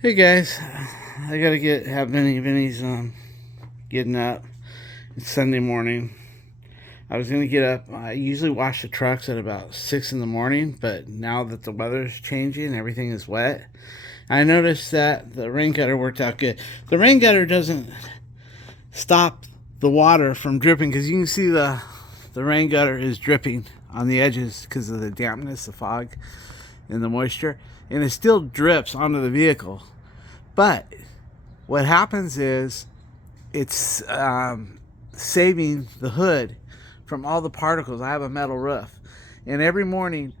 Hey guys, I gotta have Vinny's getting up. It's Sunday morning. I was gonna get up. I usually wash the trucks at about 6 in the morning, but now that the weather's changing, everything is wet. I noticed that the rain gutter worked out good. The rain gutter doesn't stop the water from dripping because you can see the rain gutter is dripping on the edges because of the dampness, the fog, and the moisture, and it still drips onto the vehicle. But what happens is it's saving the hood from all the particles. I have a metal roof, and every morning,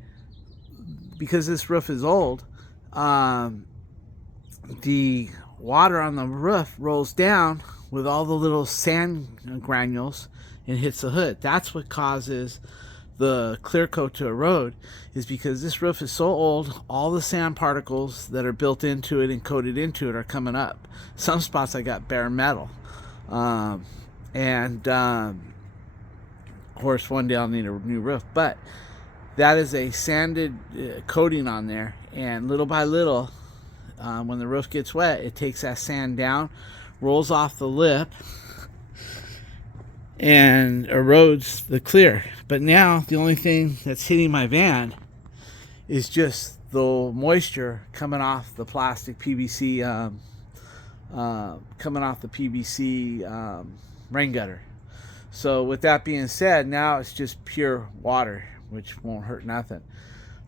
because this roof is old, the water on the roof rolls down with all the little sand granules and hits the hood. That's what causes the clear coat to erode, is because this roof is so old, all the sand particles that are built into it and coated into it are coming up. Some spots I got bare metal. And of course, one day I'll need a new roof. But that is a sanded coating on there. And little by little, when the roof gets wet, it takes that sand down, rolls off the lip, and erodes the clear. But now the only thing that's hitting my van is just the moisture coming off the plastic PVC, rain gutter. So with that being said, now it's just pure water, which won't hurt nothing.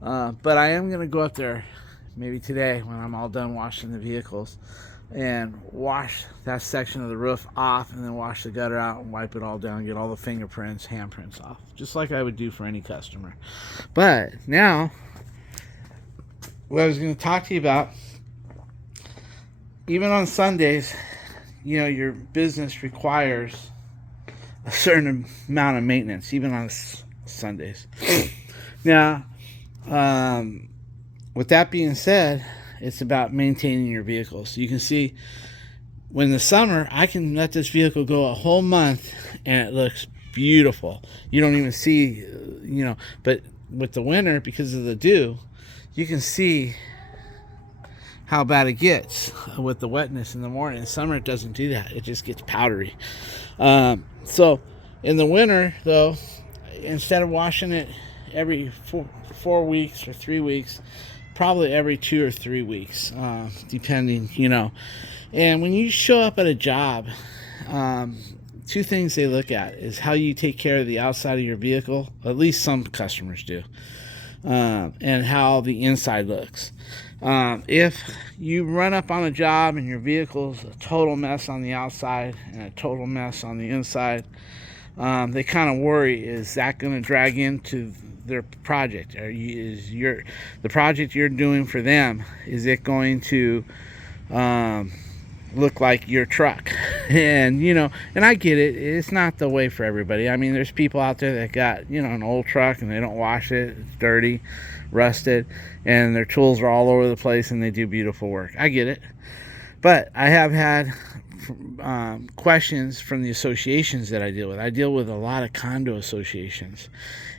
But I am going to go up there maybe today when I'm all done washing the vehicles and wash that section of the roof off, and then wash the gutter out and wipe it all down, get all the fingerprints, handprints off, just like I would do for any customer. But now, what I was going to talk to you about, even on Sundays, your business requires a certain amount of maintenance, even on Sundays. Now, with that being said, it's about maintaining your vehicle. So you can see, when the summer, I can let this vehicle go a whole month and it looks beautiful. You don't even see, but with the winter, because of the dew, you can see how bad it gets with the wetness in the morning. In summer, it doesn't do that. It just gets powdery. So in the winter, though, instead of washing it every 4 weeks or 3 weeks, probably every 2 or 3 weeks, depending, And when you show up at a job, two things they look at is how you take care of the outside of your vehicle. At least some customers do. And how the inside looks. If you run up on a job and your vehicle's a total mess on the outside and a total mess on the inside, they kind of worry, is that going to drag into their project? The project you're doing for them, is it going to look like your truck? And and I get it, it's not the way for everybody. I mean, there's people out there that got an old truck and they don't wash it, it's dirty, rusted, and their tools are all over the place and they do beautiful work. I get it. But I have had questions from the associations that I deal with. I deal with a lot of condo associations,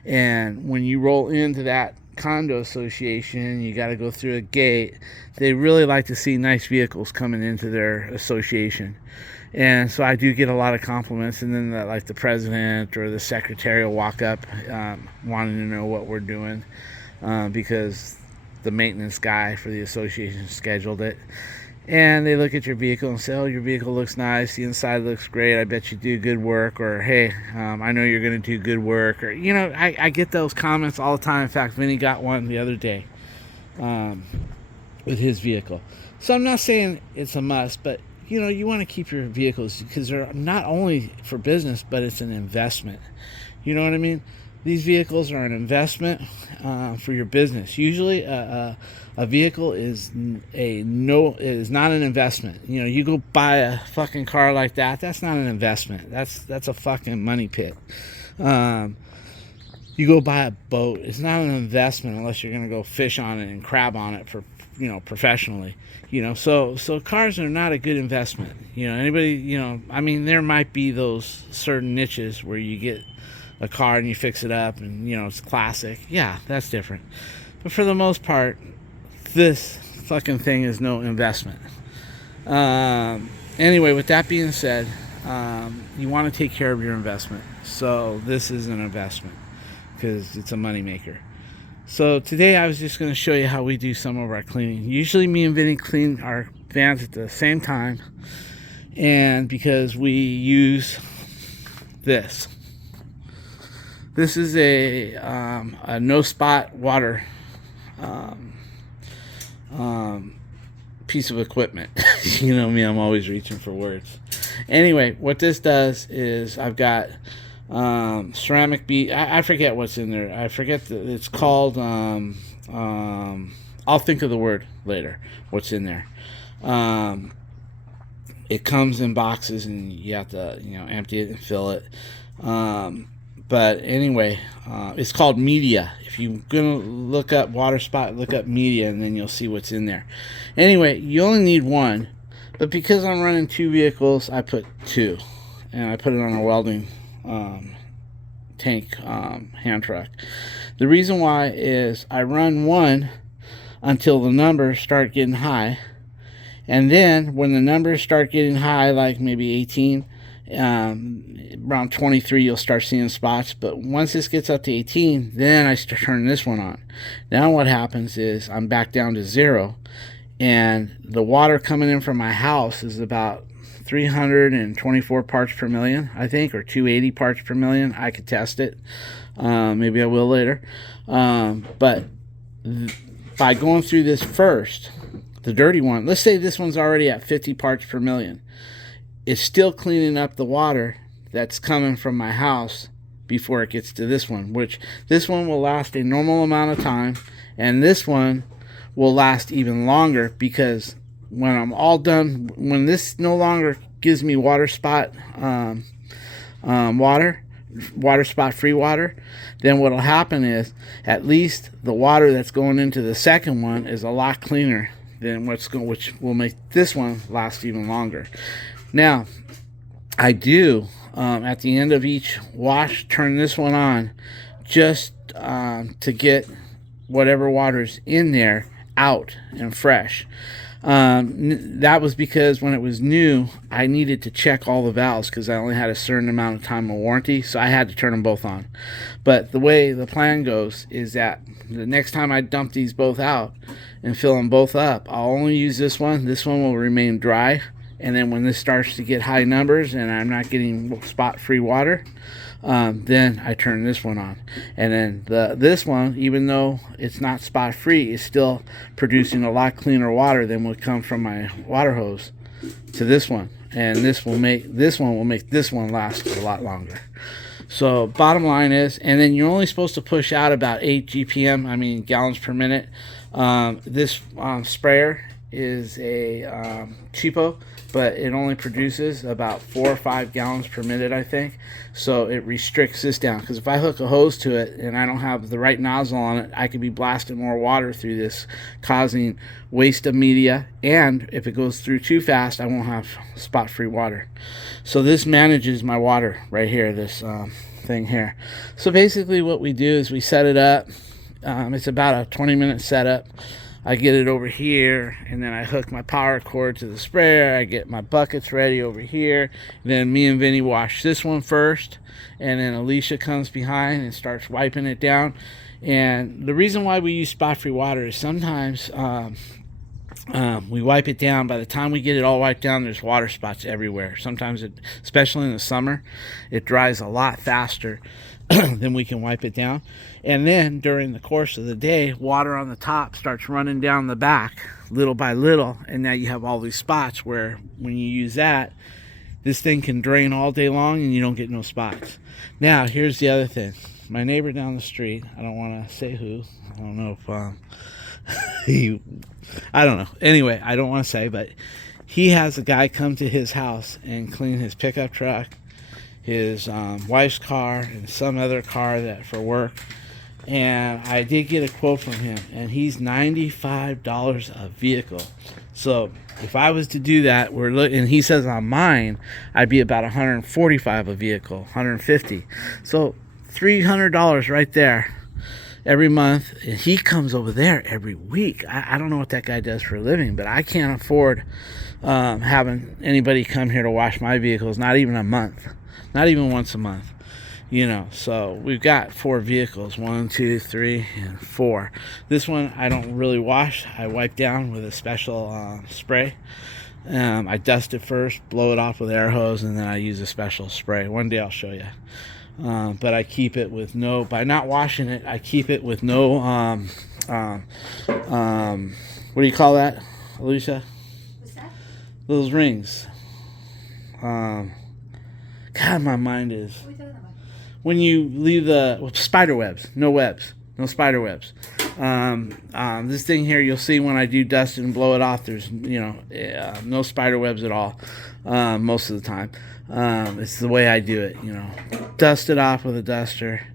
and when you roll into that condo association, you got to go through a gate. They really like to see nice vehicles coming into their association, and so I do get a lot of compliments. And then the president or the secretary will walk up, wanting to know what we're doing, because the maintenance guy for the association scheduled it. And they look at your vehicle and say, "Oh, your vehicle looks nice. The inside looks great. I bet you do good work." Or, "Hey, I know you're going to do good work." Or, I get those comments all the time. In fact, Vinny got one the other day with his vehicle. So I'm not saying it's a must, but, you want to keep your vehicles because they're not only for business, but it's an investment. You know what I mean? These vehicles are an investment for your business. Usually, a vehicle is not an investment. You go buy a fucking car like that. That's not an investment. That's a fucking money pit. You go buy a boat. It's not an investment unless you're gonna go fish on it and crab on it for professionally. So cars are not a good investment. Anybody. I mean, there might be those certain niches where you get a car and you fix it up and it's classic. Yeah, that's different. But for the most part, this fucking thing is no investment. Anyway, with that being said, you want to take care of your investment. So this is an investment because it's a moneymaker. So today I was just going to show you how we do some of our cleaning. Usually me and Vinny clean our vans at the same time, and because we use this. This is a no spot water piece of equipment. You know me, I'm always reaching for words. Anyway, what this does is I've got ceramic bead. I forget what's in there. I forget it's called. I'll think of the word later. What's in there? It comes in boxes, and you have to empty it and fill it. But anyway, it's called media. If you're gonna look up water spot, look up media, and then you'll see what's in there. Anyway, you only need one, but because I'm running 2 vehicles, I put 2, and I put it on a welding tank hand truck. The reason why is I run 1 until the numbers start getting high, and then when the numbers start getting high, like maybe 18, around 23, you'll start seeing spots. But once this gets up to 18, then I start turning this one on. Now what happens is I'm back down to 0, and the water coming in from my house is about 324 parts per million, I think, or 280 parts per million. I could test it. Maybe I will later. But by going through this first, the dirty one, let's say this one's already at 50 parts per million. It's still cleaning up the water that's coming from my house before it gets to this one, which this one will last a normal amount of time, and this one will last even longer, because when I'm all done, when this no longer gives me water spot spot free water, then what'll happen is at least the water that's going into the second one is a lot cleaner than which will make this one last even longer. Now, I do at the end of each wash turn this one on just to get whatever water's in there out and fresh. That was because when it was new, I needed to check all the valves because I only had a certain amount of time of warranty, so I had to turn them both on. But the way the plan goes is that the next time I dump these both out and fill them both up, I'll only use this one. This one will remain dry, and then when this starts to get high numbers and I'm not getting spot-free water, then I turn this one on. And then this one, even though it's not spot free, is still producing a lot cleaner water than would come from my water hose to this one. And this will make this one last a lot longer. So bottom line is, and then you're only supposed to push out about 8 GPM, I mean gallons per minute. This sprayer is a cheapo, but it only produces about 4 or 5 gallons per minute, I think. So it restricts this down, because if I hook a hose to it and I don't have the right nozzle on it, I could be blasting more water through this, causing waste of media, and if it goes through too fast, I won't have spot-free water. So this manages my water right here, this thing here. So basically what we do is we set it up. It's about a 20-minute setup. I get it over here, and then I hook my power cord to the sprayer. I get my buckets ready over here. Then me and Vinny wash this one first, and then Alicia comes behind and starts wiping it down. And the reason why we use spot-free water is sometimes we wipe it down. By the time we get it all wiped down, there's water spots everywhere. Sometimes, especially in the summer, it dries a lot faster than we can wipe it down. And then during the course of the day, water on the top starts running down the back little by little, and now you have all these spots where when you use that, this thing can drain all day long and you don't get no spots. Now here's the other thing. My neighbor down the street, I don't want to say who, I don't know if I don't know, anyway, I don't want to say, but he has a guy come to his house and clean his pickup truck, his wife's car, and some other car that for work. And I did get a quote from him, and he's $95 a vehicle. So if I was to do that, and he says on mine, I'd be about $145 a vehicle, $150. So $300 right there every month, and he comes over there every week. I don't know what that guy does for a living, but I can't afford having anybody come here to wash my vehicles, not even a month, not even once a month. So we've got 4 vehicles, 1, 2, 3, and 4. This one I don't really wash. I wipe down with a special spray. I dust it first, blow it off with air hose, and then I use a special spray. One day I'll show you. But I keep it with by not washing it, I keep it with no, what do you call that, Alicia? What's that? Those rings. God, my mind is. What are you talking about? When you leave spider webs, no spider webs. This thing here, you'll see when I do dust it and blow it off, there's no spider webs at all most of the time. It's the way I do it. Dust it off with a duster,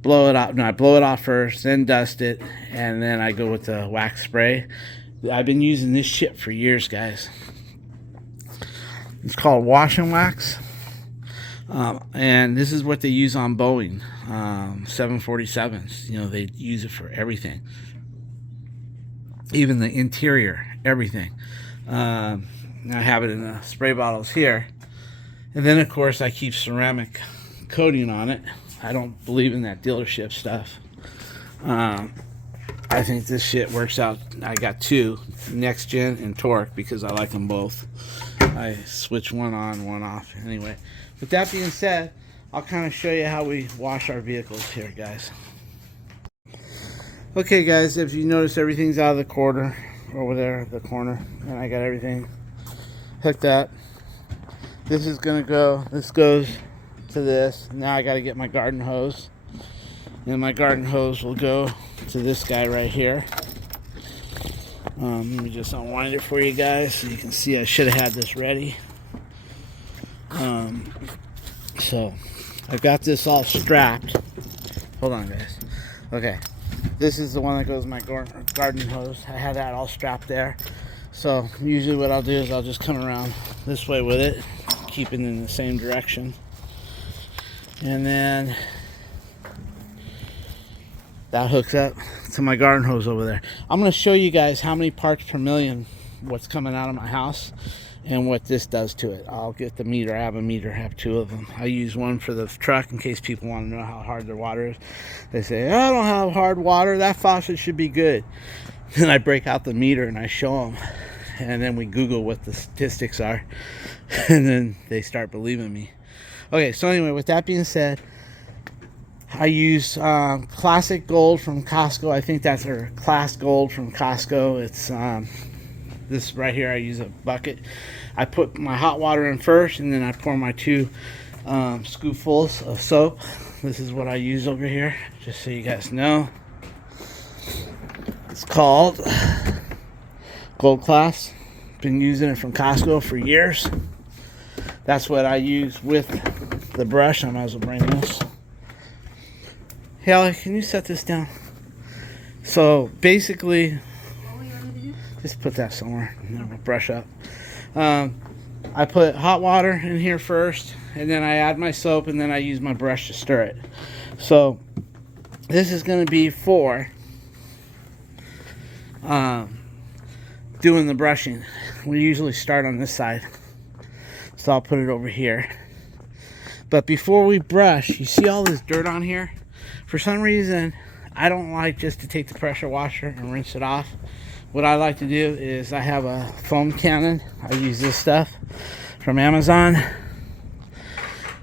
blow it off. No, I blow it off first, then dust it, and then I go with the wax spray. I've been using this shit for years, guys. It's called Wash and Wax. And this is what they use on Boeing 747s. They use it for everything, even the interior, everything. I have it in the spray bottles here, and then of course I keep ceramic coating on it. I don't believe in that dealership stuff. I think this shit works out. I got 2, Next Gen and Torque, because I like them both. I switch one on, one off. Anyway, with that being said, I'll kind of show you how we wash our vehicles here, guys. Okay, guys, if you notice, everything's out of the corner over there, the corner, and I got everything hooked up. This is gonna go. This goes to this. Now I got to get my garden hose, and my garden hose will go to this guy right here. Let me just unwind it for you guys so you can see. I should have had this ready. So I've got this all strapped. Hold on, guys. Okay, this is the one that goes in my garden hose. I had that all strapped there. So usually what I'll do is I'll just come around this way with it, keep it in the same direction, and then that hooks up to my garden hose over there. I'm going to show you guys how many parts per million what's coming out of my house and what this does to it. I'll get the meter. I have a meter. I have 2 of them. I use one for the truck in case people want to know how hard their water is. They say, I don't have hard water. That faucet should be good. Then I break out the meter and I show them. And then we Google what the statistics are. And then they start believing me. Okay, so anyway, with that being said, I use Classic Gold from Costco. I think that's our Class Gold from Costco. It's this right here. I use a bucket. I put my hot water in first, and then I pour my 2 scoopfuls of soap. This is what I use over here, just so you guys know. It's called Gold Class. Been using it from Costco for years. That's what I use with the brush. I might as well bring this. Hey, Allie, can you set this down? So basically, just put that somewhere and then we'll brush up. I put hot water in here first, and then I add my soap, and then I use my brush to stir it. So this is going to be for doing the brushing. We usually start on this side, so I'll put it over here. But before we brush, you see all this dirt on here? For some reason, I don't like just to take the pressure washer and rinse it off. What I like to do is I have a foam cannon. I use this stuff from Amazon.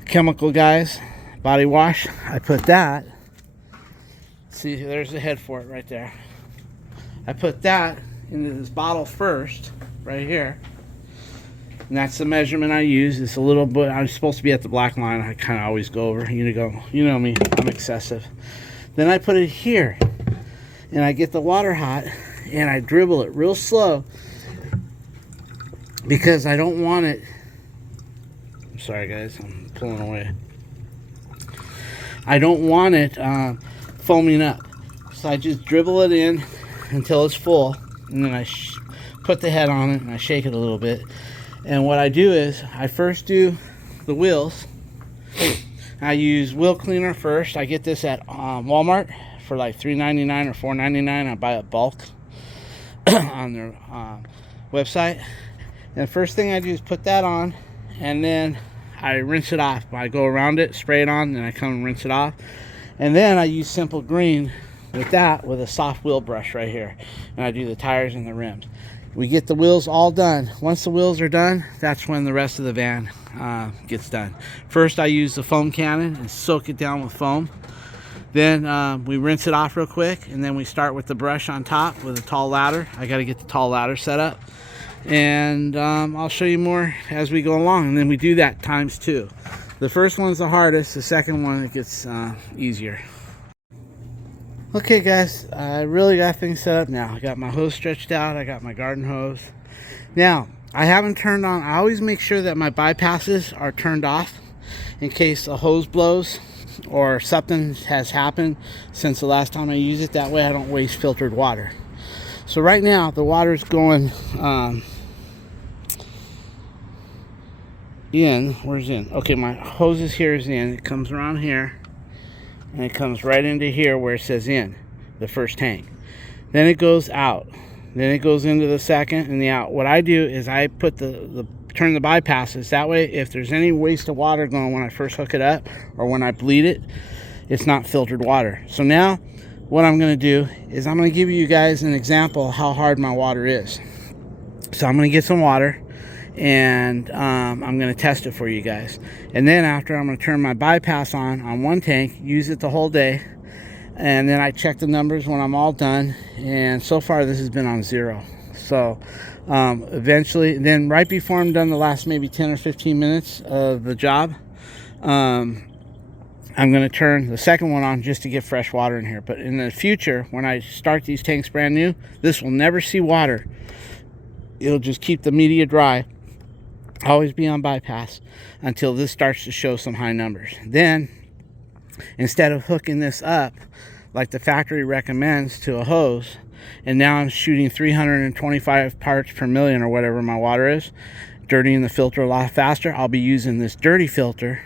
Chemical Guys body wash. I put that. See, there's the head for it right there. I put that into this bottle first, right here. And that's the measurement I use. It's a little bit, I'm supposed to be at the black line. I kind of always go over. You know me, I'm excessive. Then I put it here. And I get the water hot. And I dribble it real slow. Because I don't want it. I'm sorry, guys. I'm pulling away. I don't want it foaming up. So I just dribble it in until it's full. And then I put the head on it. And I shake it a little bit. And what I do is, I first do the wheels. I use wheel cleaner first. I get this at Walmart for like $3.99 or $4.99. I buy it bulk on their website. And the first thing I do is put that on, and then I rinse it off. I go around it, spray it on, then I come and rinse it off. And then I use Simple Green with that, with a soft wheel brush right here, and I do the tires and the rims. We get the wheels all done. Once the wheels are done, that's when the rest of the van gets done. First, I use the foam cannon and soak it down with foam. Then we rinse it off real quick, and then we start with the brush on top with a tall ladder. I got to get the tall ladder set up, and I'll show you more as we go along. And then we do that times 2. The first one's the hardest. The second one, it gets easier. Okay guys, I really got things set up now. I got my hose stretched out. I got my garden hose. Now, I haven't turned on. I always make sure that my bypasses are turned off in case a hose blows or something has happened since the last time I used it. That way I don't waste filtered water. So right now the water's going in. Where's in? Okay, my hose is here is in. It comes around here, and it comes right into here where it says in, the first tank. Then it goes out. Then it goes into the second and the out. What I do is I put turn the bypasses. That way, if there's any waste of water going when I first hook it up or when I bleed it, it's not filtered water. So now, what I'm going to do is I'm going to give you guys an example of how hard my water is. So I'm going to get some water, and I'm going to test it for you guys. And then after, I'm going to turn my bypass on one tank, use it the whole day, and then I check the numbers when I'm all done. And so far this has been on 0. So eventually, then right before I'm done the last maybe 10 or 15 minutes of the job, I'm going to turn the second one on just to get fresh water in here. But in the future, when I start these tanks brand new, this will never see water. It'll just keep the media dry, always be on bypass until this starts to show some high numbers. Then, instead of hooking this up like the factory recommends to a hose, and now I'm shooting 325 parts per million or whatever my water is, dirtying the filter a lot faster, I'll be using this dirty filter,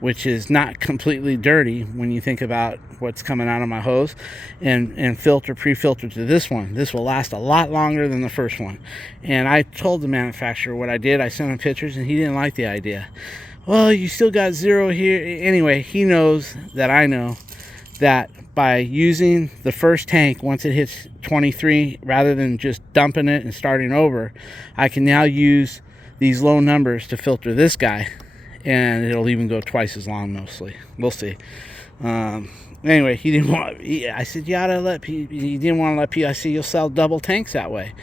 which is not completely dirty when you think about what's coming out of my hose, and pre-filter to this one. This will last a lot longer than the first one. And I told the manufacturer what I did. I sent him pictures, and he didn't like the idea. Well, you still got 0 here. Anyway, he knows that I know that by using the first tank, once it hits 23, rather than just dumping it and starting over, I can now use these low numbers to filter this guy, and it'll even go twice as long mostly. We'll see. Anyway, he didn't want. I said you oughta let people. He didn't want to let people. I said you'll sell double tanks that way,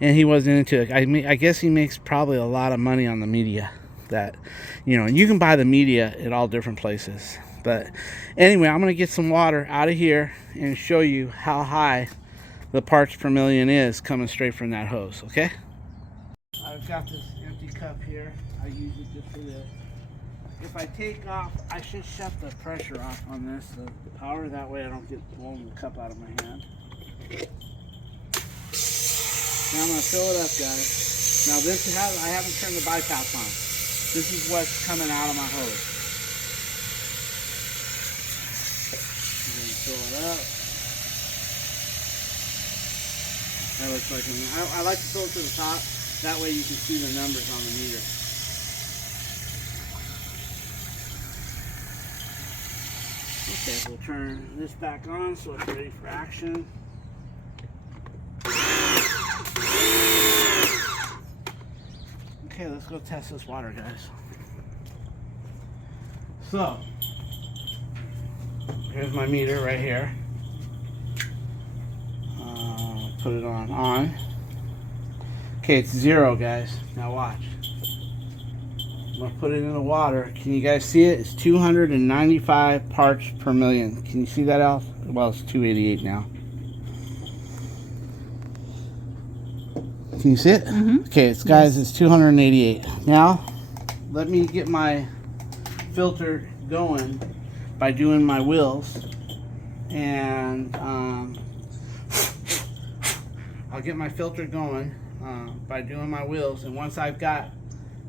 and he wasn't into it. I guess he makes probably a lot of money on the media. That, you know, and you can buy the media at all different places. But anyway, I'm gonna get some water out of here and show you how high the parts per million is coming straight from that hose. Okay. I've got this empty cup here. I use it just for this. If I take off, I should shut the pressure off on this, the power. That way I don't get blowing the cup out of my hand. Now I'm going to fill it up, guys. Now this I haven't turned the bypass on. This is what's coming out of my hose. I'm going to fill it up. That looks like I like to fill it to the top. That way you can see the numbers on the meter. Okay, we'll turn this back on so it's ready for action. Okay, let's go test this water, guys. So, here's my meter right here. Put it on. Okay, it's 0, guys. Now watch. I'm going to put it in the water. Can you guys see it? It's 295 parts per million. Can you see that, Alf? Well, it's 288 now. Can you see it? Mm-hmm. Okay, guys, it's 288. Now, let me get my filter going by doing my wheels. And I'll get my filter going by doing my wheels. And once I've got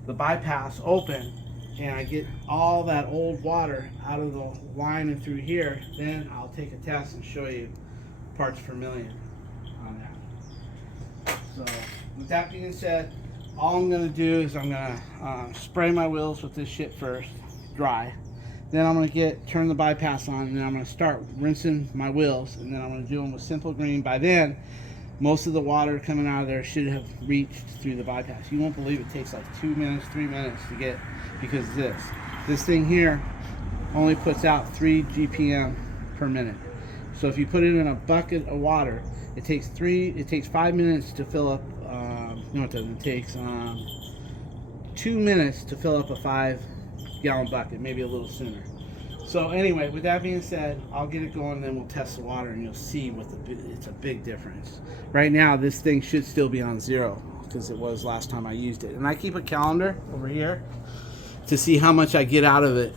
the bypass open, and I get all that old water out of the line and through here, then I'll take a test and show you parts per million on that. So with that being said, all I'm going to do is I'm going to spray my wheels with this shit first, dry. Then I'm going to turn the bypass on, and then I'm going to start rinsing my wheels, and then I'm going to do them with Simple Green. By then, most of the water coming out of there should have reached through the bypass. You won't believe it takes like 2 minutes, 3 minutes to get, because this thing here only puts out 3 GPM per minute. So if you put it in a bucket of water, it takes 5 minutes to fill up. No, it doesn't. It takes 2 minutes to fill up a 5-gallon bucket, maybe a little sooner. So anyway, with that being said, I'll get it going, then we'll test the water, and you'll see it's a big difference. Right now, this thing should still be on 0 because it was last time I used it. And I keep a calendar over here to see how much I get out of it.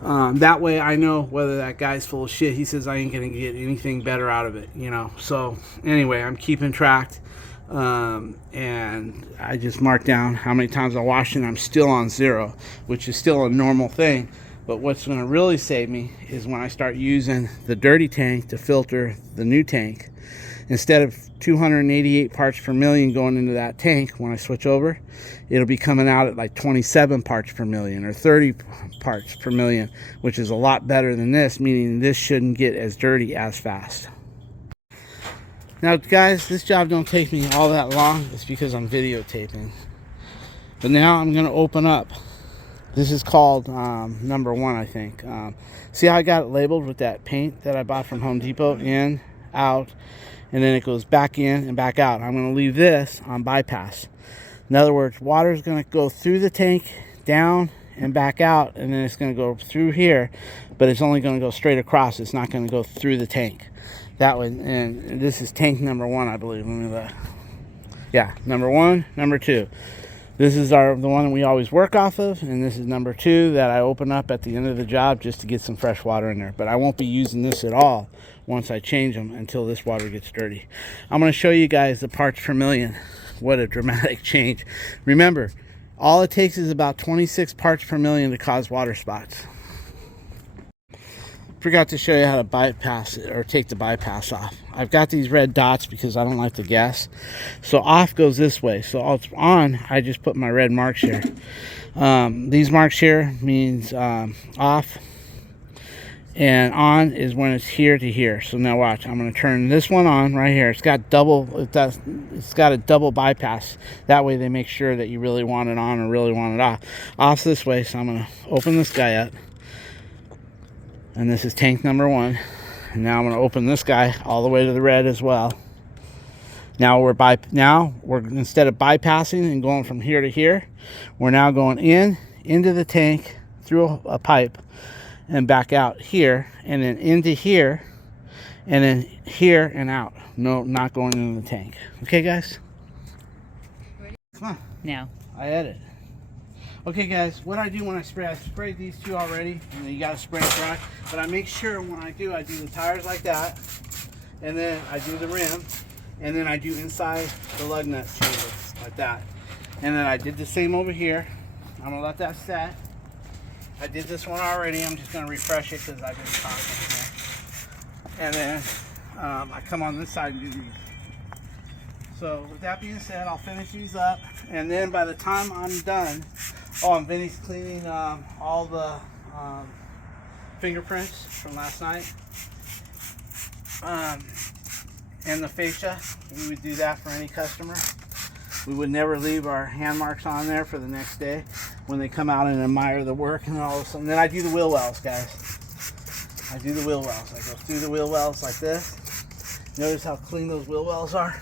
That way I know whether that guy's full of shit. He says I ain't gonna get anything better out of it, you know. So anyway, I'm keeping track, and I just mark down how many times I wash it. I'm still on 0, which is still a normal thing. But what's going to really save me is when I start using the dirty tank to filter the new tank. Instead of 288 parts per million going into that tank, when I switch over, it'll be coming out at like 27 parts per million or 30 parts per million, which is a lot better than this, meaning this shouldn't get as dirty as fast. Now guys, this job don't take me all that long. It's because I'm videotaping. But now I'm going to open up. This is called number 1, I think. See how I got it labeled with that paint that I bought from Home Depot? In, out, and then it goes back in and back out. I'm going to leave this on bypass. In other words, water is going to go through the tank, down, and back out, and then it's going to go through here, but it's only going to go straight across. It's not going to go through the tank. That way, and this is tank number 1, I believe. Yeah, number 1, number 2. This is the one that we always work off of, and this is number 2 that I open up at the end of the job just to get some fresh water in there. But I won't be using this at all once I change them until this water gets dirty. I'm going to show you guys the parts per million. What a dramatic change. Remember, all it takes is about 26 parts per million to cause water spots. Forgot to show you how to bypass it, or take the bypass off. I've got these red dots because I don't like the gas. So off goes this way. So it's on, I just put my red marks here. These marks here means off, and on is when it's here to here. So now watch, I'm going to turn this one on right here. It's got a double bypass. That way they make sure that you really want it on or really want it off. Off's this way, so I'm going to open this guy up. And this is tank number 1. And now I'm going to open this guy all the way to the red as well. Now we're instead of bypassing and going from here to here, we're now going into the tank through a pipe and back out here, and then into here, and then here and out. No, not going into the tank. Okay, guys? Ready? Come on. Now. I edit. Okay guys, what I do when I sprayed these 2 already, and then you gotta spray it dry, but I make sure when I do the tires like that, and then I do the rim, and then I do inside the lug nut chambers like that. And then I did the same over here. I'm gonna let that set. I did this one already. I'm just gonna refresh it because I've been talking here. And then I come on this side and do these. So with that being said, I'll finish these up, and then by the time I'm done, and Vinny's cleaning all the fingerprints from last night, and the fascia. We would do that for any customer. We would never leave our hand marks on there for the next day when they come out and admire the work and all of a sudden. Then I do the wheel wells, guys. I do the wheel wells. I go through the wheel wells like this. Notice how clean those wheel wells are.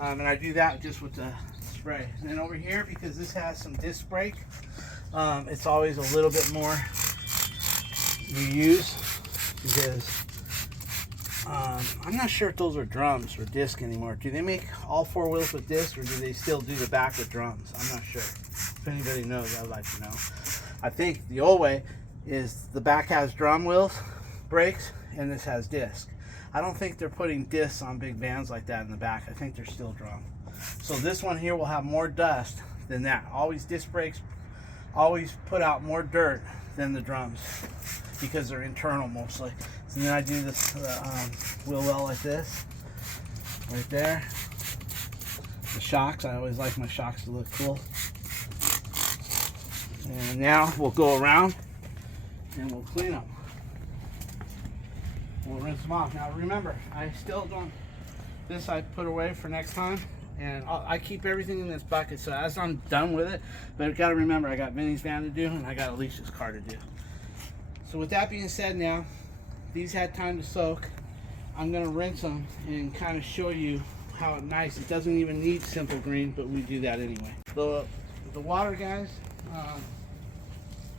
And I do that just with the spray. And then over here, because this has some disc brake, it's always a little bit more you use, because I'm not sure if those are drums or disc anymore. Do they make all 4 wheels with disc, or do they still do the back with drums? I'm not sure. If anybody knows, I'd like to know. I think the old way is the back has drum wheels, brakes, and this has disc. I don't think they're putting discs on big vans like that in the back. I think they're still drum. So this one here will have more dust than that. Always disc brakes always put out more dirt than the drums because they're internal mostly. So then I do this wheel well like this, right there. The shocks, I always like my shocks to look cool. And now we'll go around and we'll clean them. We'll rinse them off. Now remember, I still don't, this I put away for next time. And I keep everything in this bucket, so as I'm done with it, but I've got to remember I got Vinny's van to do and I got Alicia's car to do. So with that being said, now these had time to soak. I'm going to rinse them and kind of show you how nice. It doesn't even need Simple Green, but we do that anyway. The water, guys,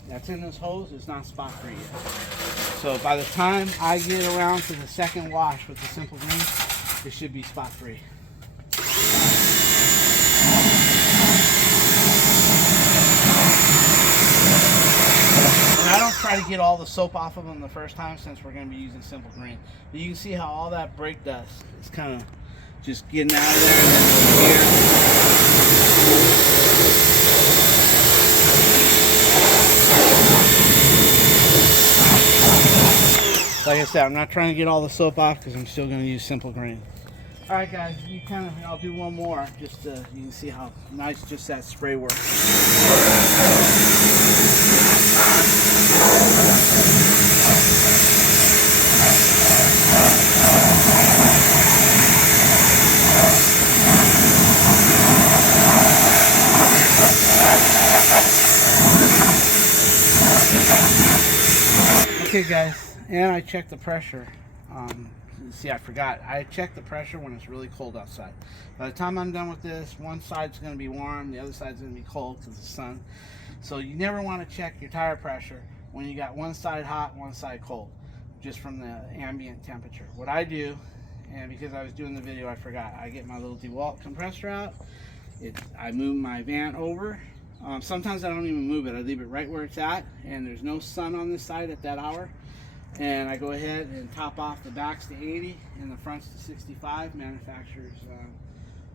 that's in this hose is not spot free yet. So by the time I get around to the second wash with the Simple Green, it should be spot free. And I don't try to get all the soap off of them the first time since we're going to be using Simple Green. But you can see how all that brake dust is kind of just getting out of there and then here. Like I said, I'm not trying to get all the soap off because I'm still going to use Simple Green. All right, guys, I'll do one more just so you can see how nice just that spray works. Okay, guys, and I checked the pressure. See, I forgot. I check the pressure when it's really cold outside. By the time I'm done with this, one side's going to be warm, the other side's going to be cold because of the sun. So you never want to check your tire pressure when you got one side hot, one side cold, just from the ambient temperature. What I do, and because I was doing the video, I forgot. I get my little DeWalt compressor out. I move my van over. Sometimes I don't even move it. I leave it right where it's at, and there's no sun on this side at that hour. And I go ahead and top off the backs to 80 and the fronts to 65. Manufacturers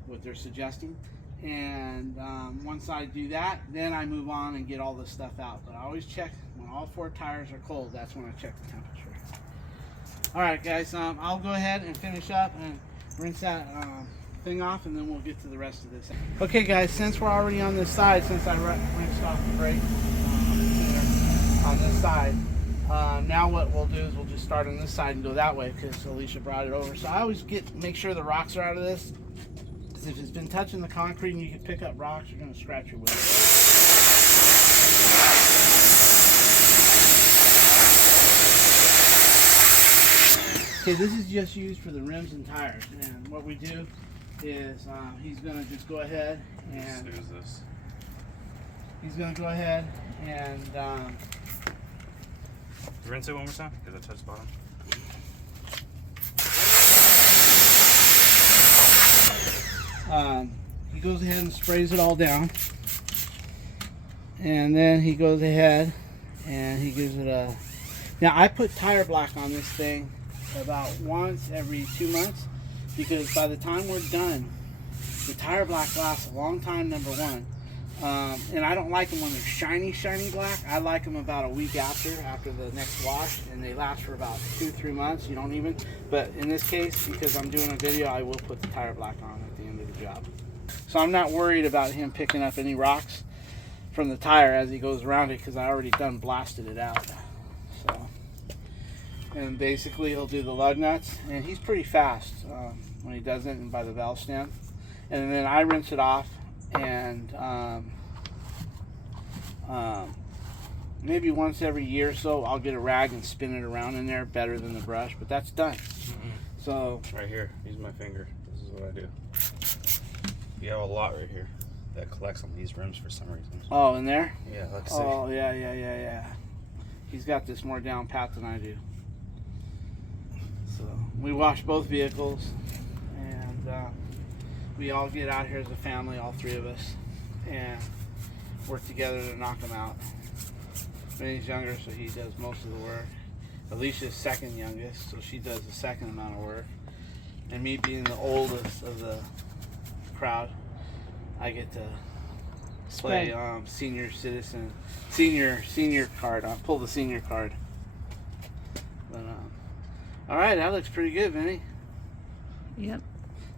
what they're suggesting. And once I do that, then I move on and get all this stuff out. But I always check when all four tires are cold. That's when I check the temperature. All right, guys. I'll go ahead and finish up and rinse that thing off, and then we'll get to the rest of this. Okay, guys. Since we're already on this side, since I rinsed off the brake on this side. Now what we'll do is we'll just start on this side and go that way because Alicia brought it over. So I always make sure the rocks are out of this. Because if it's been touching the concrete and you can pick up rocks, you're going to scratch your wheel. Okay, this is just used for the rims and tires. And what we do is he's going to just go ahead and he's going to go ahead and rinse it one more time because I touched the bottom. He goes ahead and sprays it all down, and then he goes ahead and he gives it a. Now I put tire black on this thing about once every 2 months because by the time we're done, the tire black lasts a long time. Number one. And I don't like them when they're shiny black. I like them about a week after the next wash, and they last for about 2-3 months. You don't even, but in this case, because I'm doing a video, I will put the tire black on at the end of the job. So I'm not worried about him picking up any rocks from the tire as he goes around it because I already done blasted it out. So, and basically he'll do the lug nuts, and he's pretty fast when he does it, and by the valve stem, and then I rinse it off. And maybe once every year or so I'll get a rag and spin it around in there better than the brush, but that's done. So right here, use my finger. This is what I do. You have a lot right here that collects on these rims for some reason. Oh, in there? Yeah, let's see. Oh, yeah. He's got this more down pat than I do. So we wash both vehicles, and we all get out here as a family, all three of us, and work together to knock them out. Vinny's younger, so he does most of the work. Alicia's second youngest, so she does the second amount of work. And me being the oldest of the crowd, I get to play senior citizen, senior card. I'll pull the senior card. But all right, that looks pretty good, Vinny. Yep.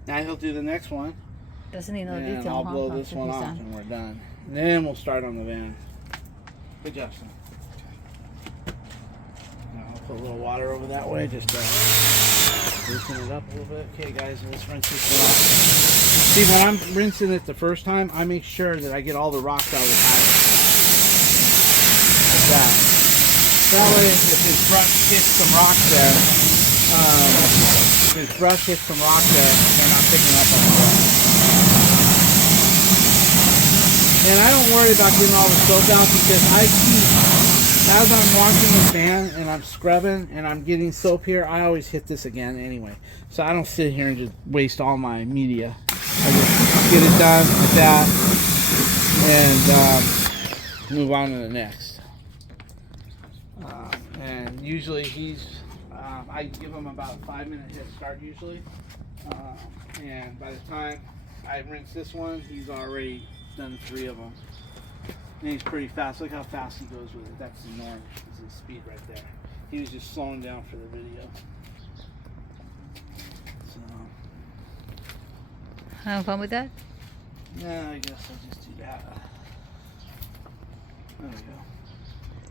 Now he'll do the next one, Doesn't need no and detail, I'll huh? blow this After one he's off, done. and we're done. And then we'll start on the van. Good job, son. Now I'll put a little water over that way, just loosen it up a little bit. Okay, guys, let's rinse this one off. See, when I'm rinsing it the first time, I make sure that I get all the rocks out of the tire. Like that. That way, if his brush hits some rocks there, they're not picking up on the brush. And I don't worry about getting all the soap out because I keep, as I'm washing this van and I'm scrubbing and I'm getting soap here, I always hit this again anyway. So I don't sit here and just waste all my media. I just get it done with that and move on to the next. And usually I give him about a 5-minute head start usually. And by the time I rinse this one, he's already done 3 of them. And he's pretty fast. Look how fast he goes with it. That's the norm. That's his speed right there. He was just slowing down for the video. So, Having fun with that? yeah, I guess I'll just do that. There we go.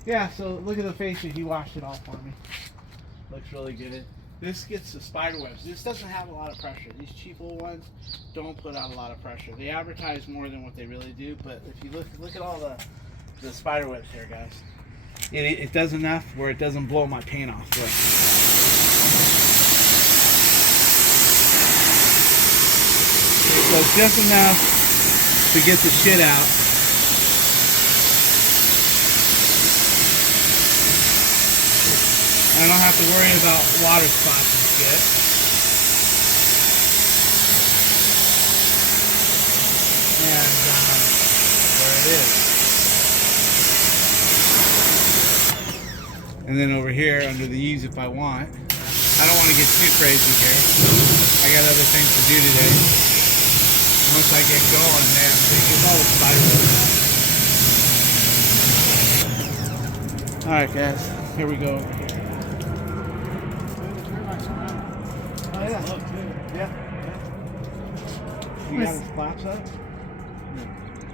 Yeah, so look at the fascia. He washed it all for me. Looks really good. This gets the spider webs. This doesn't have a lot of pressure. These cheap old ones don't put out a lot of pressure. They advertise more than what they really do, but if you look at all the spider webs here, guys. It does enough where it doesn't blow my paint off. Look. It goes just enough to get the shit out. I don't have to worry about water spots and shit. And there it is. And then over here under the eaves if I want. I don't want to get too crazy here. I got other things to do today. Once I get going, man, they get all the spiders. Alright guys, here we go over here. Oh yeah. Yeah. You got his flaps up?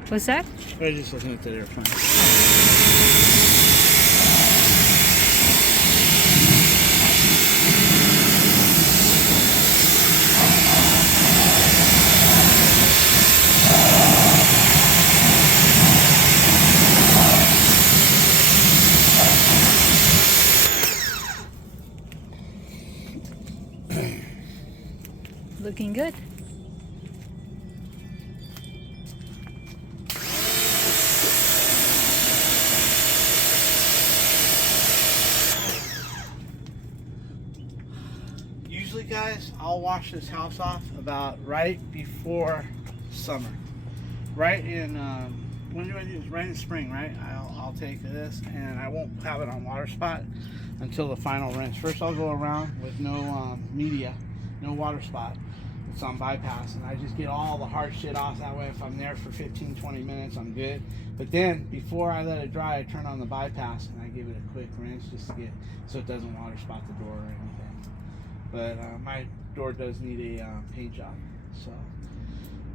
What's that? I was just looking at the airplane. Looking good. Usually, guys, I'll wash this house off about right before summer. Right in, when do I do this? Right in spring, right? I'll take this and I won't have it on water spot until the final rinse. First, I'll go around with no media, no water spot. It's on bypass, and I just get all the hard shit off. That way, if I'm there for 15-20 minutes, I'm good. But then, before I let it dry, I turn on the bypass and I give it a quick rinse just to get so it doesn't water spot the door or anything. But my door does need a paint job. So,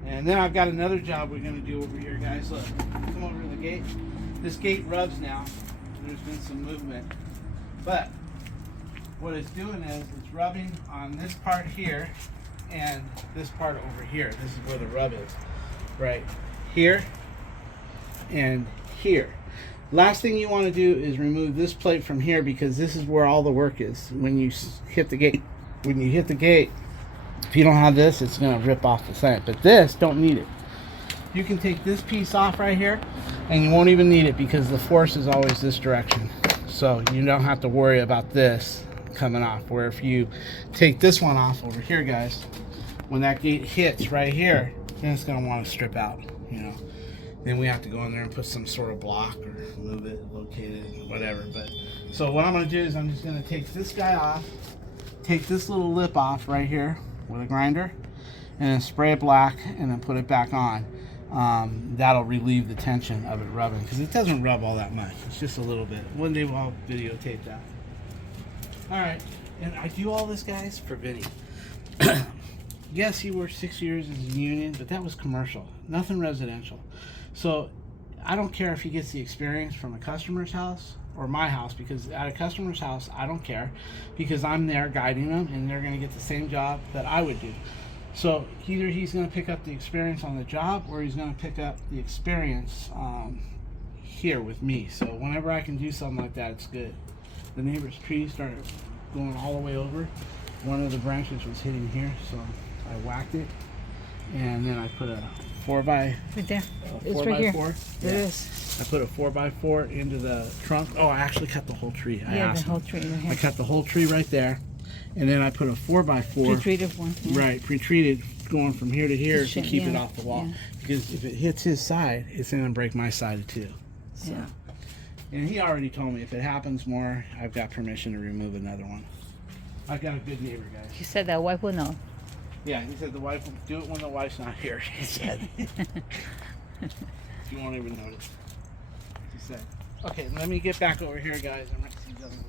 and then I've got another job we're going to do over here, guys. Look, come over to the gate. This gate rubs now. There's been some movement, but what it's doing is it's rubbing on this part here and this part over here. This is where the rub is, right here and here. Last thing you want to do is remove this plate from here because this is where all the work is when you hit the gate. When you hit the gate, if you don't have this, it's going to rip off the cement. But this, don't need it. You can take this piece off right here and you won't even need it because the force is always this direction. So you don't have to worry about this coming off. Where if you take this one off over here, guys, when that gate hits right here, then it's going to want to strip out, you know. Then we have to go in there and put some sort of block or move it, locate it, whatever. But so what I'm going to do is I'm just going to take this guy off, take this little lip off right here with a grinder, and then spray it black and then put it back on. that'll relieve the tension of it rubbing, because it doesn't rub all that much. It's just a little bit. One day I'll videotape that. All right, and I do all this, guys, for Vinny. Yes, he worked 6 years as a union, but that was commercial, nothing residential. So I don't care if he gets the experience from a customer's house or my house, because at a customer's house, I don't care, because I'm there guiding them, and they're going to get the same job that I would do. So either he's going to pick up the experience on the job, or he's going to pick up the experience here with me. So whenever I can do something like that, it's good. The neighbor's tree started going all the way over. One of the branches was hitting here, so I whacked it, and then I put a 4x4. Right there. It's right here. There it is. I put a 4x4 into the trunk. Oh, I actually cut the whole tree. Yeah, the whole tree right here. I cut the whole tree right there, and then I put a 4x4. Pre-treated one. Yeah. Right, pre-treated, going from here to here to keep it yeah, off the wall. yeah. Because if it hits his side, it's going to break my side too. So. Yeah. And he already told me if it happens more, I've got permission to remove another one. I've got a good neighbor, guys. He said that wife will know. Yeah, he said the wife will do it when the wife's not here. He said. You won't even notice. He said. Okay, let me get back over here, guys. I'm going to see doesn't live.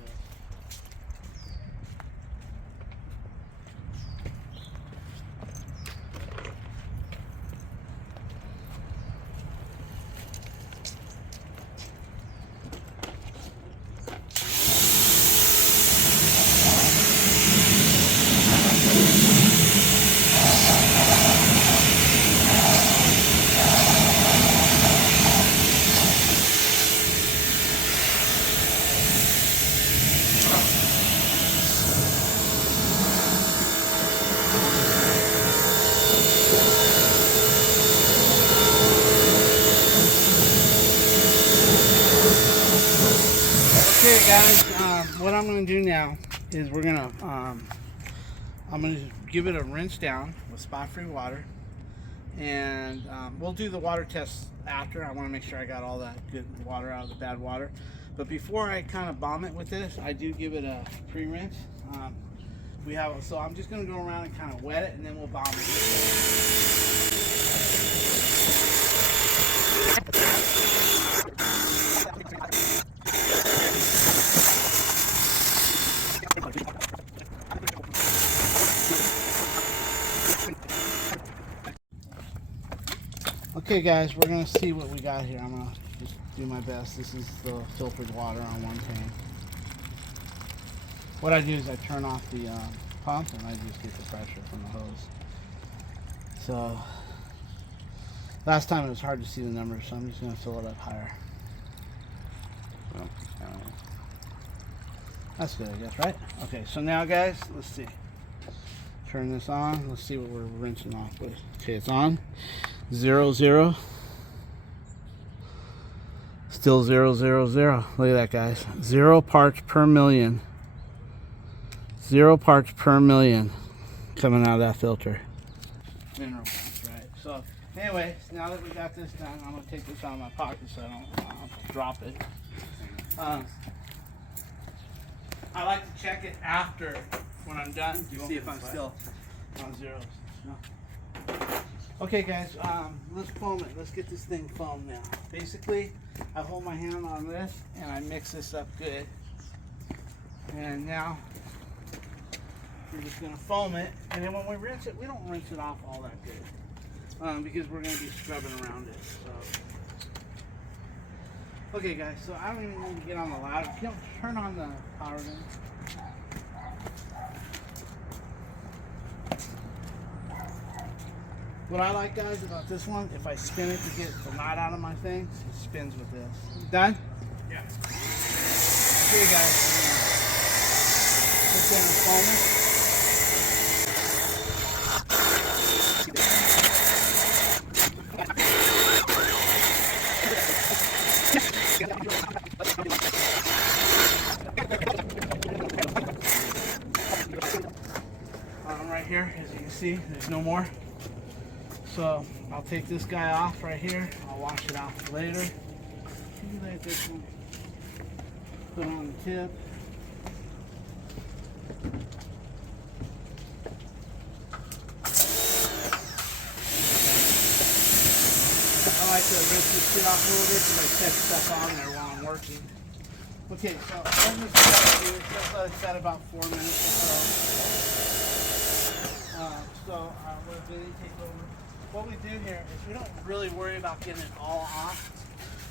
Okay, guys, what I'm going to do now is we're going to, I'm going to give it a rinse down with spot-free water, and we'll do the water test after. I want to make sure I got all that good water out of the bad water. But before I kind of bomb it with this, I do give it a pre-rinse. So I'm just going to go around and kind of wet it, and then we'll bomb it. Okay, guys, we're gonna see what we got here. I'm gonna just do my best. This is the filtered water on one tank. What I do is I turn off the pump, and I just get the pressure from the hose. So last time it was hard to see the numbers, so I'm just gonna fill it up higher. That's good, I guess, right? Okay, so now, guys, let's see. Turn this on. Let's see what we're rinsing off with. Okay, it's on. 0, 0. Still 0, 0, 0. Look at that, guys. 0 parts per million. 0 parts per million coming out of that filter. Mineral parts, right? So, anyways, now that we got this done, I'm going to take this out of my pocket so I don't drop it. I like to check it after when I'm done to see if I'm still on zeros. No. Okay, guys, let's foam it. Let's get this thing foamed now. Basically, I hold my hand on this and I mix this up good. And now we're just going to foam it. And then when we rinse it, we don't rinse it off all that good because we're going to be scrubbing around it. So. Okay, guys, so I don't even need to get on the ladder. If you don't turn on the power then. What I like, guys, about this one, if I spin it to get the knot out of my thing, it spins with this. Done? Yeah. Okay, guys. Put down the foamer. Right here, as you can see, there's no more. So I'll take this guy off right here. I'll wash it off later. Like this one. Put on the tip. like to rinse this shit off a little bit because I set stuff on there while I'm working. Okay, so let me set here. Just let it set about 4 minutes or so. We'll really take over. What we do here is we don't really worry about getting it all off.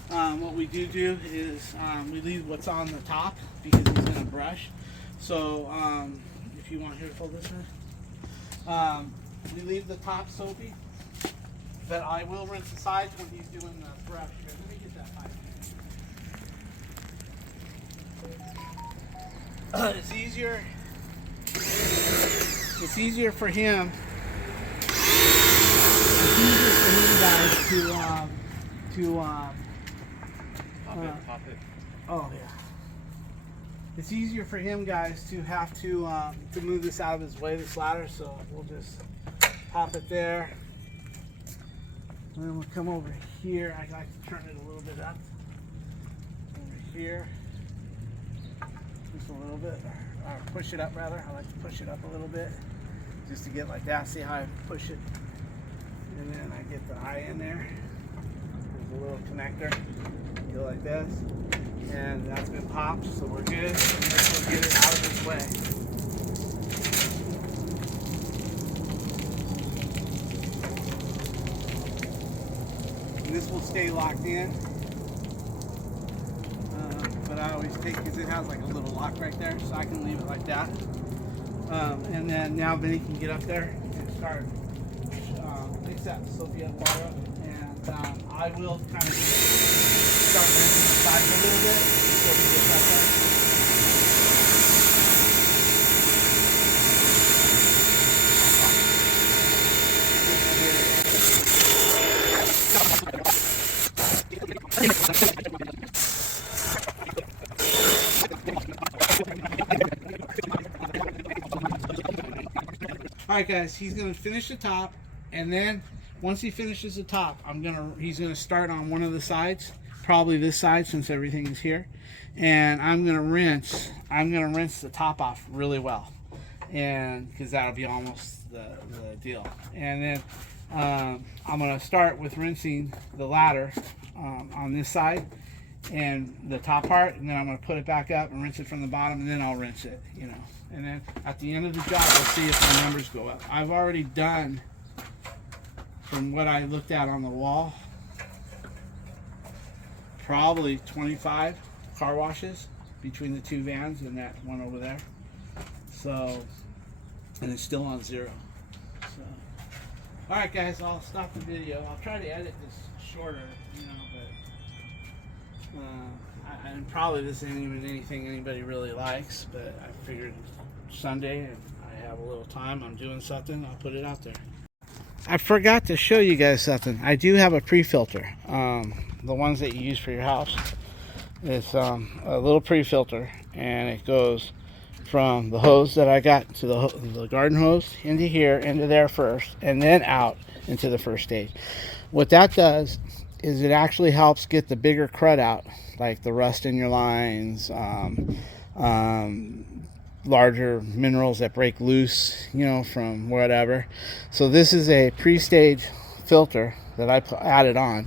What we do is we leave what's on the top because it's in a brush. So if you want here to hold this one, we leave the top soapy, but I will rinse the sides when he's doing the brush here. Let me get that pipe. It's easier. It's easier for him. It's easier for you guys to Pop it. oh yeah. It's easier for him, guys, to have to move this out of his way, this ladder. So we'll just pop it there, and then we'll come over here. I like to turn it a little bit up. Over here, just a little bit, or push it up rather. I like to push it up a little bit, just to get like that. See how I push it, and then I get the eye in there. There's a little connector. Go like this, and that's been popped, so we're good. And this will get it out of his way. And this will stay locked in, but I always take, because it has like a little lock right there, so I can leave it like that. And then now Vinny can get up there and start mix that Sophia water up, and I will kind of start rinsing the sides a little bit before we get back there. Alright guys, he's gonna finish the top, and then once he finishes the top, he's gonna start on one of the sides, probably this side since everything is here, and I'm gonna rinse the top off really well, and because that'll be almost the deal. And then I'm gonna start with rinsing the ladder on this side and the top part, and then I'm gonna put it back up and rinse it from the bottom, and then I'll rinse it, you know. And then at the end of the job, we'll see if the numbers go up. I've already done, from what I looked at on the wall, probably 25 car washes between the two vans and that one over there. So, and it's still on 0. So, all right, guys, I'll stop the video. I'll try to edit this shorter, you know, but and probably this isn't even anything anybody really likes. But I figured Sunday and I have a little time. I'm doing something. I'll put it out there. I forgot to show you guys something. I do have a pre-filter. The ones that you use for your house. It's a little pre-filter, and it goes from the hose that I got to the garden hose into here, into there first, and then out into the first stage. What that does is it actually helps get the bigger crud out, like the rust in your lines, larger minerals that break loose, you know, from whatever. So this is a pre-stage filter that I added on,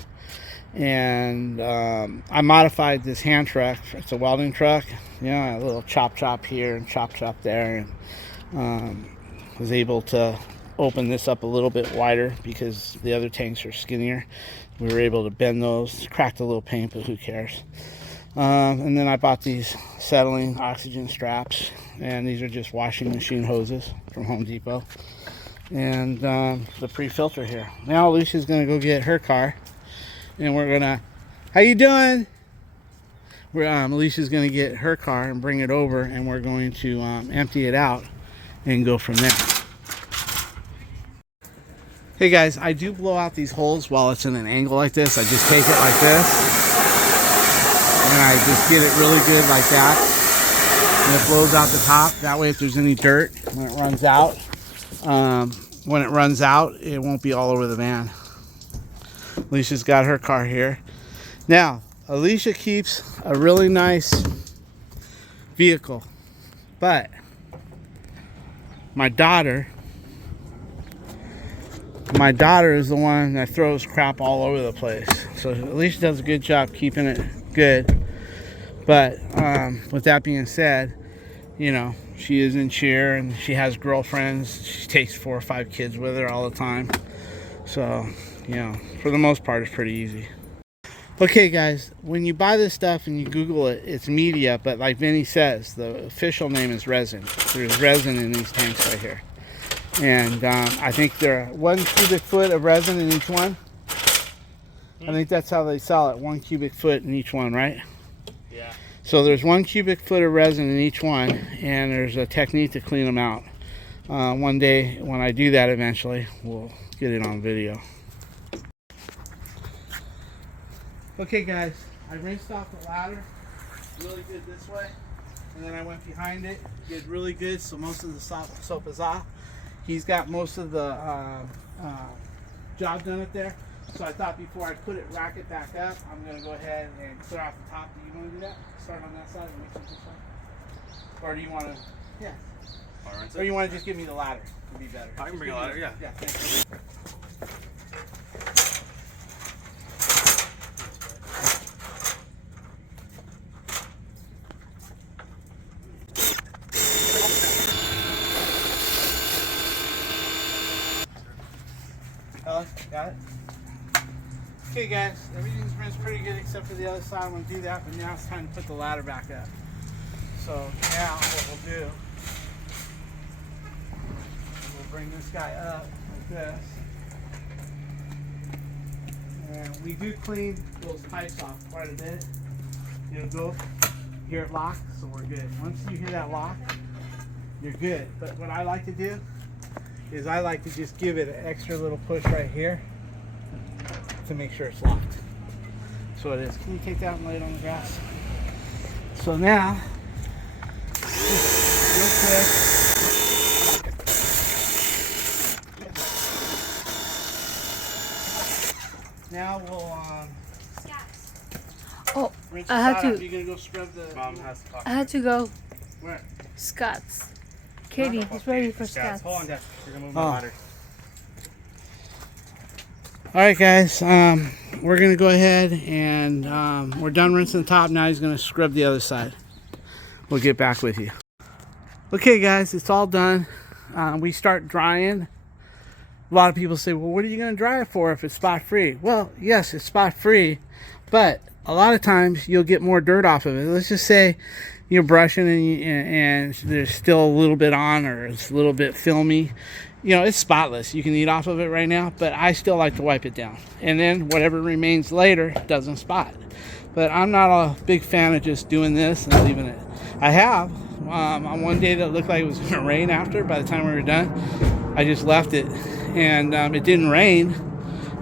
and I modified this hand truck. It's a welding truck, you know, a little chop here and chop there, and was able to open this up a little bit wider because the other tanks are skinnier. We were able to bend those, cracked a little paint, but who cares. And then I bought these settling oxygen straps, and these are just washing machine hoses from Home Depot, and the pre-filter here. Now Alicia's gonna go get her car, and we're gonna, how you doing? Alicia's gonna get her car and bring it over, and we're going to empty it out and go from there. Hey guys, I do blow out these holes while it's in an angle like this. I just take it like this, and I just get it really good like that, and it blows out the top. That way if there's any dirt when it runs out, it won't be all over the van. Alicia's got her car here. Now, Alicia keeps a really nice vehicle, but my daughter My daughter is the one that throws crap all over the place. So Alicia does a good job keeping it good. But with that being said, you know, she is in cheer and she has girlfriends. She takes 4 or 5 kids with her all the time. So, you know, for the most part, it's pretty easy. Okay, guys, when you buy this stuff and you Google it, it's media, but like Vinny says, the official name is resin. There's resin in these tanks right here. And I think there are 1 cubic foot of resin in each one. I think that's how they sell it, 1 cubic foot in each one, right? Yeah. So there's 1 cubic foot of resin in each one, and there's a technique to clean them out. One day, when I do that eventually, we'll get it on video. Okay, guys, I rinsed off the ladder really good this way, and then I went behind it, did really good, so most of the soap is off. He's got most of the job done up there, so I thought before I put it, rack it back up, I'm going to go ahead and clear off the top. Do you want to do that? Start on that side and mix it this way? Or do you want to, yeah. Or you want to just give me the ladder? It'd be better. I can bring a ladder, yeah. Yeah, thanks. Got it? Okay, guys, everything's rinsed pretty good except for the other side. I'm going to do that, but now it's time to put the ladder back up. So now what we'll do, we'll bring this guy up like this. And we do clean those pipes off quite a bit. You'll go, hear it lock, so we're good. Once you hear that lock, you're good. But what I like to do is I like to just give it an extra little push right here to make sure it's locked. So it is. Can you take that and lay it on the grass? So now, real quick, now we'll Oh, rinse I this had out to. after. You're gonna go scrub the. Mom has to talk. I had to go. Where? Scott's. Katie, he's ready for Scott's. Hold on, Dad. We're gonna move my ladder. All right, guys. We're gonna go ahead and we're done rinsing the top. Now he's gonna scrub the other side. We'll get back with you. Okay, guys, it's all done. We start drying. A lot of people say, well, what are you going to dry it for if it's spot free? Well, yes, it's spot free, but a lot of times you'll get more dirt off of it. Let's just say you're brushing and there's still a little bit on, or it's a little bit filmy. You know, it's spotless. You can eat off of it right now, but I still like to wipe it down. And then whatever remains later doesn't spot. But I'm not a big fan of just doing this and leaving it. I have on one day that looked like it was going to rain after. By the time we were done, I just left it, and it didn't rain,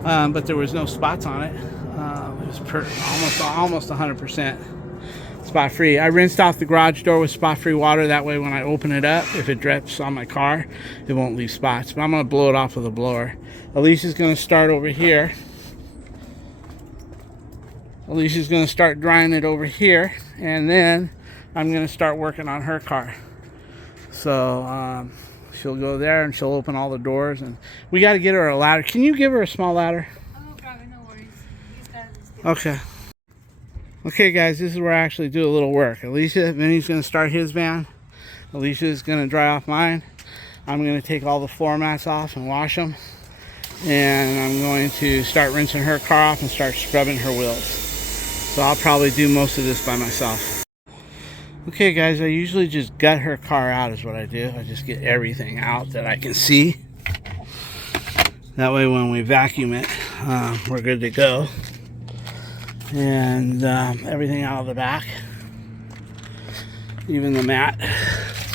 but there was no spots on it. It was almost 100% spot free. I rinsed off the garage door with spot free water. That way, when I open it up, if it drips on my car, it won't leave spots. But I'm going to blow it off with a blower. Alicia's going to start over here. Alicia's going to start drying it over here, and then I'm going to start working on her car. So she'll go there and she'll open all the doors, and we got to get her a ladder. Can you give her a small ladder? Oh, probably no worries. Okay. Okay, guys, this is where I actually do a little work. Vinny's going to start his van. Alicia's going to dry off mine. I'm going to take all the floor mats off and wash them. And I'm going to start rinsing her car off and start scrubbing her wheels. So I'll probably do most of this by myself. Okay, guys, I usually just gut her car out is what I do. I just get everything out that I can see. That way when we vacuum it, we're good to go. And everything out of the back, even the mat.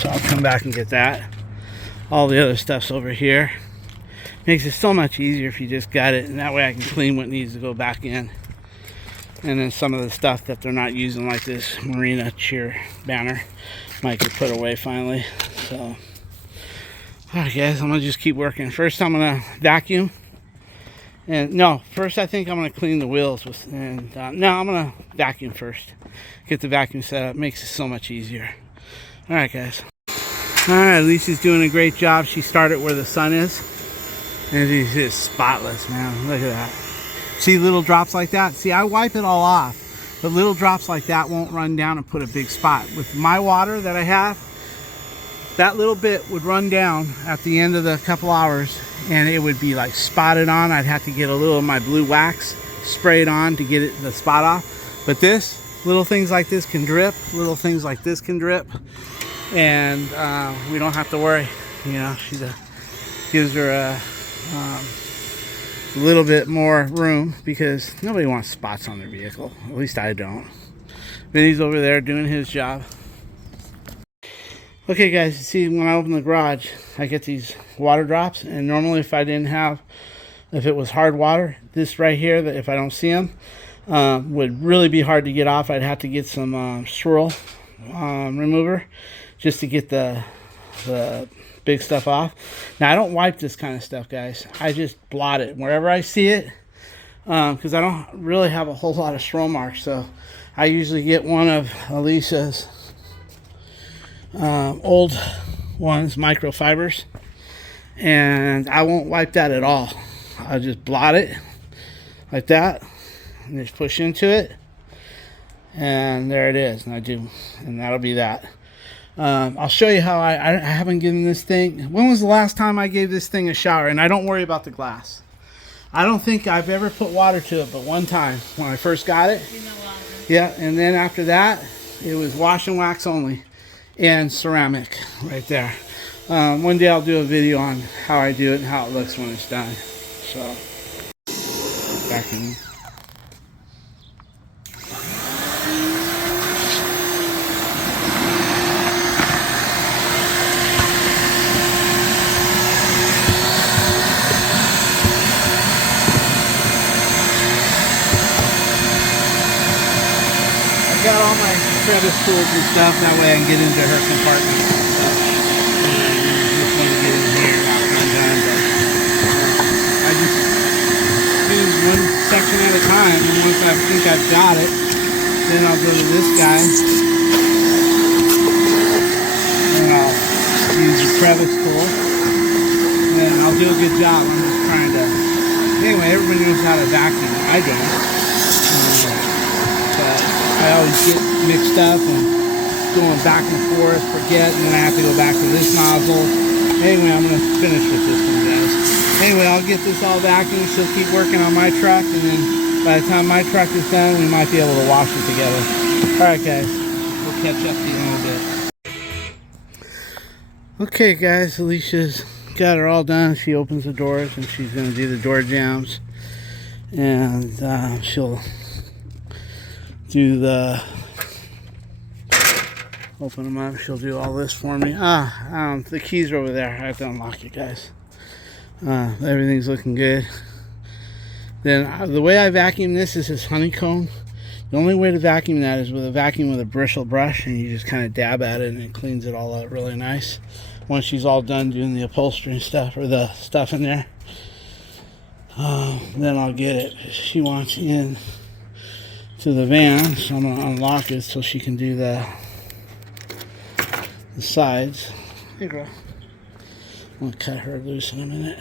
So I'll come back and get that. All the other stuff's over here. Makes it so much easier if you just gut it, and that way I can clean what needs to go back in. And then some of the stuff that they're not using, like this Marina Cheer banner, might get put away finally. So alright, guys, I'm gonna just keep working. First I'm gonna vacuum. And no, first I think I'm going to clean the wheels with, and no, I'm going to vacuum first. Get the vacuum set up. Makes it so much easier. Alright, guys. Alright, Alicia's doing a great job. She started where the sun is. And it's just spotless, man. Look at that. See little drops like that? See, I wipe it all off, but little drops like that won't run down and put a big spot. With my water that I have, that little bit would run down at the end of the couple hours and it would be like spotted on. I'd have to get a little of my blue wax, spray it on to get it the spot off. But this, little things like this can drip, little things like this can drip, and we don't have to worry. You know, she gives her a little bit more room because nobody wants spots on their vehicle. At least I don't. Vinny's over there doing his job. Okay guys, you see when I open the garage, I get these water drops, and normally if it was hard water, this right here, that if I don't see them, would really be hard to get off. I'd have to get some swirl remover just to get the big stuff off. Now I don't wipe this kind of stuff, guys. I just blot it wherever I see it, because I don't really have a whole lot of swirl marks. So I usually get one of Alicia's old ones, microfibers, and I won't wipe that at all. I'll just blot it like that and just push into it, and there it is. And that'll be that. I'll show you how I haven't given this thing. When was the last time I gave this thing a shower? And I don't worry about the glass. I don't think I've ever put water to it, but one time when I first got it. Yeah, and then after that, it was wash and wax only and ceramic right there. One day I'll do a video on how I do it and how it looks when it's done. So, back in. Got all my crevice tools and stuff, that way I can get into her compartment and stuff. Just want to get in here after I'm done, but I just do one section at a time, and once I think I've got it, then I'll go to this guy and I'll use the crevice tool, and I'll do a good job. I'm just trying to, anyway, everybody knows how to vacuum. I don't. But I always get mixed up and going back and forth, forget, and then I have to go back to this nozzle. Anyway, I'm going to finish with this one, guys. Anyway, I'll get this all vacuumed. She'll keep working on my truck, and then by the time my truck is done, we might be able to wash it together. Alright, guys. We'll catch up to you in a little bit. Okay, guys. Alicia's got her all done. She opens the doors, and she's going to do the door jams. And she'll do the open them up. She'll do all this for me. The keys are over there. I have to unlock it, guys. Everything's looking good. Then the way I vacuum this is this honeycomb. The only way to vacuum that is with a vacuum with a bristle brush, and you just kind of dab at it and it cleans it all out really nice. Once she's all done doing the upholstery and stuff, or the stuff in there, then I'll get it. She wants in to the van, so I'm gonna unlock it so she can do the sides. Hey girl, I'm gonna cut her loose in a minute.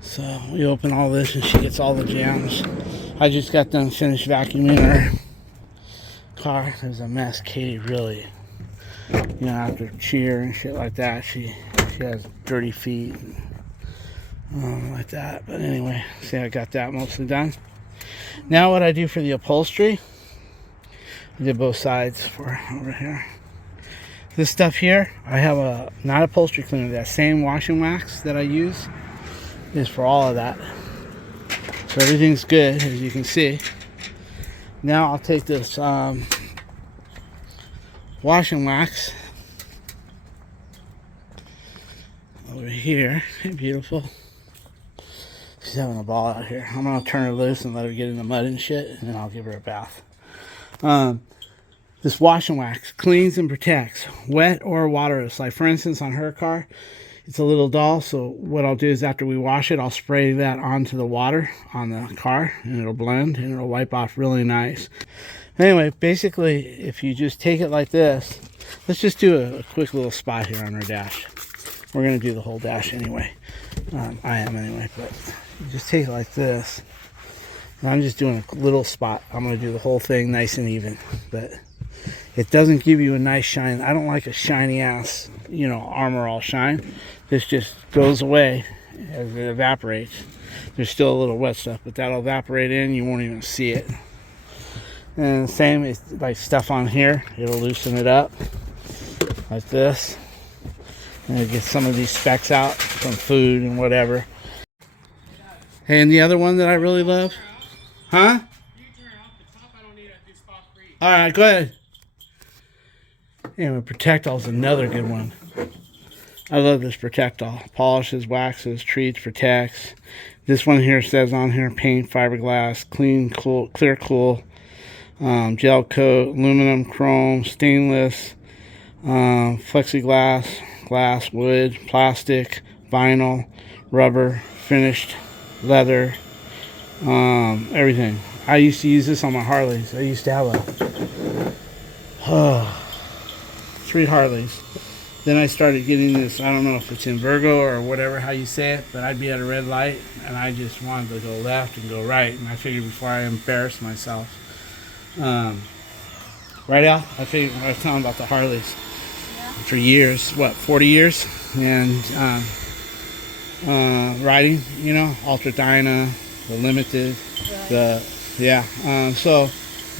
So we open all this and she gets all the jams. I just got done finished vacuuming her car. It was a mess. Katie really, you know, after cheer and shit like that, she has dirty feet and, like that. But anyway, see, I got that mostly done. Now what I do for the upholstery, I did both sides for over here. This stuff here, I have a not upholstery cleaner. That same washing wax that I use is for all of that. So everything's good, as you can see. Now I'll take this washing wax over here. Beautiful. She's having a ball out here. I'm gonna turn her loose and let her get in the mud and shit, and then I'll give her a bath. This washing wax cleans and protects, wet or waterless. Like for instance, on her car, it's a little dull. So what I'll do is after we wash it, I'll spray that onto the water on the car, and it'll blend and it'll wipe off really nice. Anyway, basically, if you just take it like this, let's just do a quick little spot here on her dash. We're going to do the whole dash anyway. I am anyway, but you just take it like this. And I'm just doing a little spot. I'm going to do the whole thing nice and even, but it doesn't give you a nice shine. I don't like a shiny ass, you know, Armor All shine. This just goes away as it evaporates. There's still a little wet stuff, but that'll evaporate in. You won't even see it. And the same is like stuff on here. It'll loosen it up like this. And it gets some of these specks out from food and whatever. Hey, and the other one that I really love, huh? All right, go ahead. Anyway, Protectol is another good one. I love this Protectol. Polishes, waxes, treats, protects. This one here says on here, paint, fiberglass, clean, cool, clear, cool, gel coat, aluminum, chrome, stainless, plexiglass, glass, wood, plastic, vinyl, rubber, finished, leather, everything. I used to use this on my Harleys. I used to have 3 Harleys. Then I started getting this, I don't know if it's in Virgo or whatever, how you say it, but I'd be at a red light and I just wanted to go left and go right. And I figured before I embarrass myself, right, Al? I was telling about the Harleys for years, what, 40 years? And riding, you know, Ultra Dyna, the Limited, so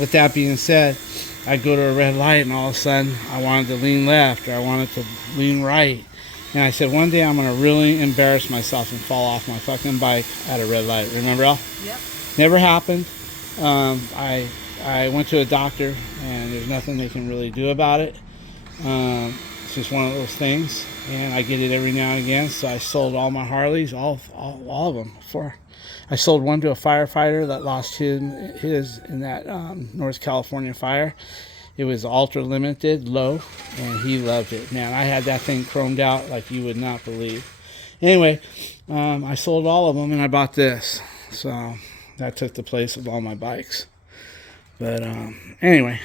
with that being said, I'd go to a red light and all of a sudden I wanted to lean left or I wanted to lean right. And I said, one day I'm going to really embarrass myself and fall off my fucking bike at a red light. Remember, Al? Yep. Never happened. I went to a doctor and there's nothing they can really do about it. It's just one of those things. And I get it every now and again. So I sold all my Harleys, all of them. I sold one to a firefighter that lost his in that North California fire. It was ultra limited, low, and he loved it. Man, I had that thing chromed out like you would not believe. Anyway, I sold all of them and I bought this. So that took the place of all my bikes. But anyway.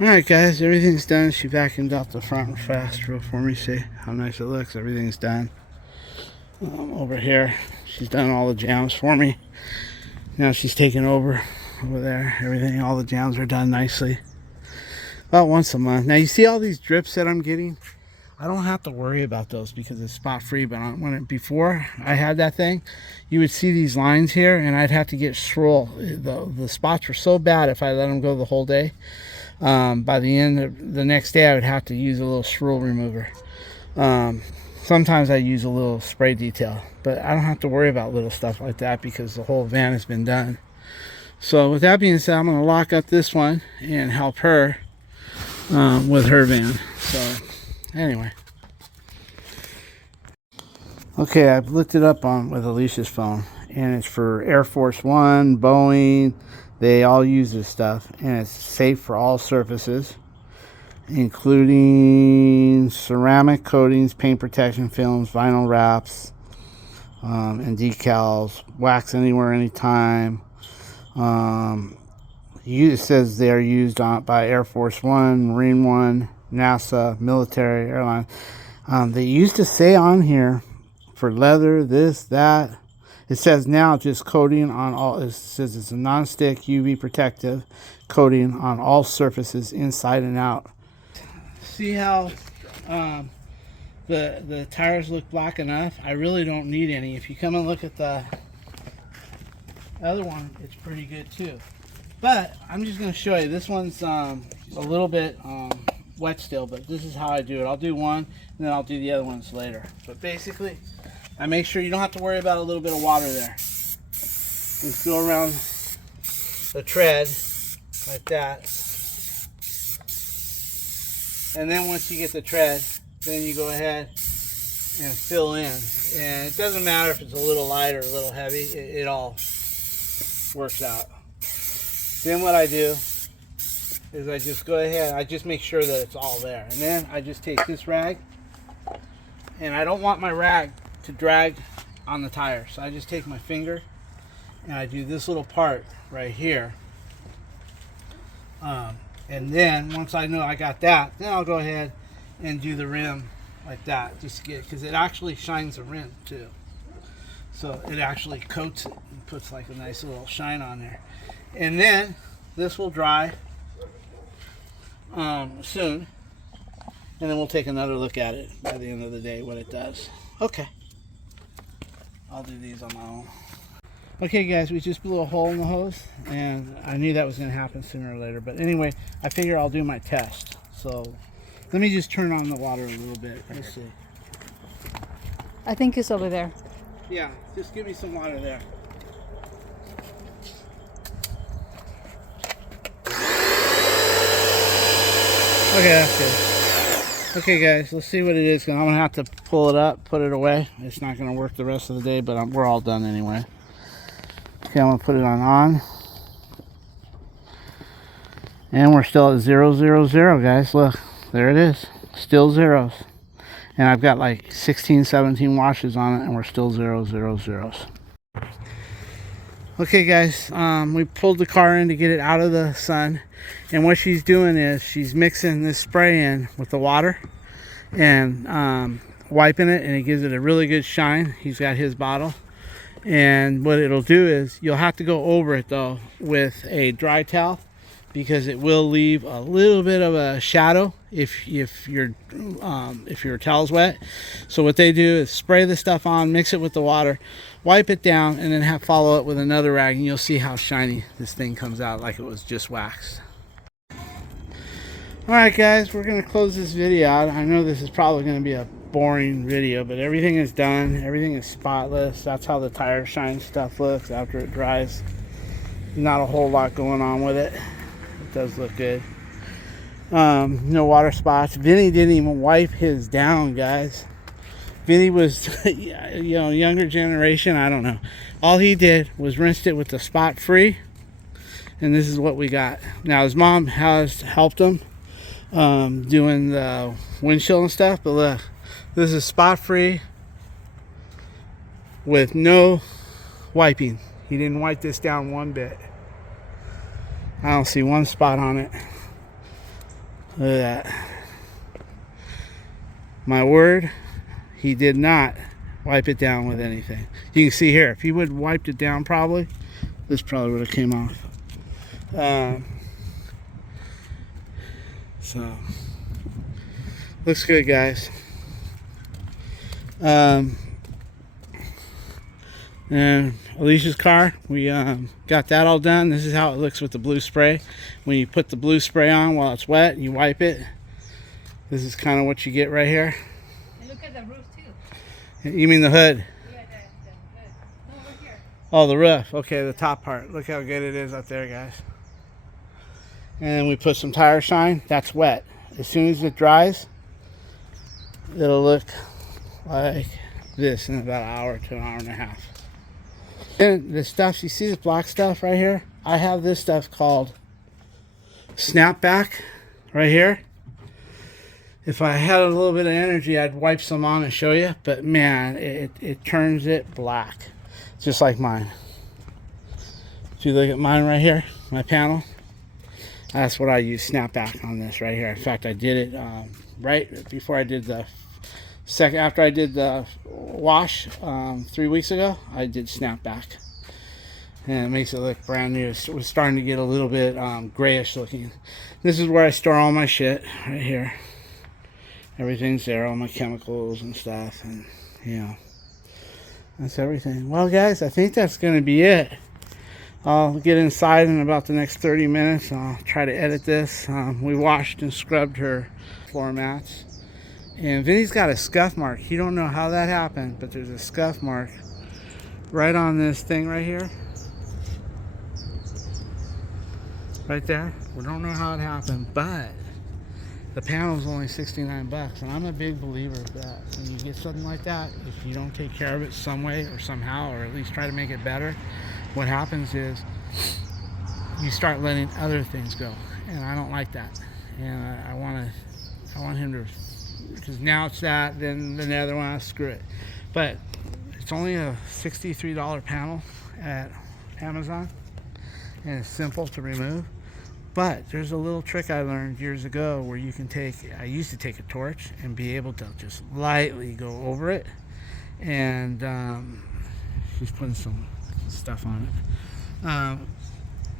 Alright guys, everything's done. She vacuumed out the front fast real for me. See how nice it looks. Everything's done. Over here, she's done all the jams for me. Now she's taking over there. Everything, all the jams are done nicely. About once a month. Now you see all these drips that I'm getting? I don't have to worry about those because it's spot free. But before I had that thing, you would see these lines here, and I'd have to get swirl. The spots were so bad if I let them go the whole day. By the end of the next day, I would have to use a little swirl remover. Sometimes I use a little spray detail, but I don't have to worry about little stuff like that because the whole van has been done. So with that being said, I'm going to lock up this one and help her with her van. So anyway. Okay, I've looked it up with Alicia's phone, and it's for Air Force One, Boeing. They all use this stuff, and it's safe for all surfaces, including ceramic coatings, paint protection films, vinyl wraps, and decals, wax anywhere, anytime. It says they are used by Air Force One, Marine One, NASA, military, airline. They used to say on here for leather, this, that. It says now just coating on all. It says it's a non-stick UV protective coating on all surfaces inside and out. See how the tires look black enough? I really don't need any. If you come and look at the other one, it's pretty good too. But I'm just going to show you. This one's a little bit wet still, but this is how I do it. I'll do one, and then I'll do the other ones later. But basically, I make sure you don't have to worry about a little bit of water there. Just go around the tread like that. And then once you get the tread, then you go ahead and fill in. And it doesn't matter if it's a little light or a little heavy, it all works out. Then what I do is I just go ahead, I just make sure that it's all there. And then I just take this rag, and I don't want my rag to drag on the tire. So I just take my finger and I do this little part right here. And then once I know I got that, then I'll go ahead and do the rim like that, just to get, because it actually shines the rim too. So it actually coats it and puts like a nice little shine on there. And then this will dry soon. And then we'll take another look at it by the end of the day, what it does. Okay. I'll do these on my own. Okay guys, we just blew a hole in the hose, and I knew that was going to happen sooner or later. But anyway, I figure I'll do my test. So let me just turn on the water a little bit. Let's see. I think it's over there. Yeah, just give me some water there. Okay, that's good. Okay guys, let's see what it is. I'm going to have to pull it up, put it away. It's not going to work the rest of the day, but we're all done anyway. Okay, I'm going to put it on. And we're still at 0, 0, 0, guys. Look, there it is. Still zeros. And I've got like 16, 17 washes on it, and we're still 0, 0, zeros. Okay, guys, we pulled the car in to get it out of the sun. And what she's doing is she's mixing this spray in with the water and wiping it, and it gives it a really good shine. He's got his bottle. And what it'll do is you'll have to go over it though with a dry towel, because it will leave a little bit of a shadow if your towel's wet. So what they do is spray the stuff on, mix it with the water, wipe it down, and then follow it with another rag, and you'll see how shiny this thing comes out, like it was just waxed. Alright guys, we're going to close this video out. I know this is probably going to be a boring video, but everything is done. Everything is spotless. That's how the tire shine stuff looks after it dries. Not a whole lot going on with it. It does look good. No water spots. Vinny didn't even wipe his down, guys. Vinny was, younger generation. I don't know. All he did was rinsed it with the spot free, and this is what we got. Now his mom has helped him doing the windshield and stuff, but look, this is spot free with no wiping. He didn't wipe this down one bit. I don't see one spot on it. Look at that. My word, he did not wipe it down with anything. You can see here, if he would have wiped it down, probably this probably would have came off. So looks good, guys. And Alicia's car, we got that all done. This is how it looks with the blue spray. When you put the blue spray on while it's wet and you wipe it, this is kind of what you get right here. And look at the roof too. You mean the hood? Yeah, the hood. No, over here. Oh, the roof. Okay, the top part. Look how good it is up there, guys. And we put some tire shine. That's wet. As soon as it dries, it'll look like this in about an hour to an hour and a half. And the stuff, you see this black stuff right here? I have this stuff called Snapback right here. If I had a little bit of energy, I'd wipe some on and show you, but man, it turns it black, just like mine. If you look at mine right here, my panel, that's what I use, Snapback on this right here. In fact, I did it right before I did the after I did the wash 3 weeks ago. I did Snapback, and it makes it look brand new. It was starting to get a little bit grayish looking. This is where I store all my shit right here. Everything's there, all my chemicals and stuff, and that's everything. Well guys, I think that's gonna be it. I'll get inside in about the next 30 minutes. I'll try to edit this. We washed and scrubbed her floor mats. And Vinny's got a scuff mark. You don't know how that happened, but there's a scuff mark right on this thing right here. Right there. We don't know how it happened, but the panel's only 69 bucks. And I'm a big believer that when you get something like that, if you don't take care of it some way or somehow, or at least try to make it better, what happens is you start letting other things go. And I don't like that. And I want him to, because now it's that, then the other one, screw it. But it's only a $63 panel at Amazon, and it's simple to remove. But there's a little trick I learned years ago where you can I used to take a torch and be able to just lightly go over it. And she's putting some stuff on it.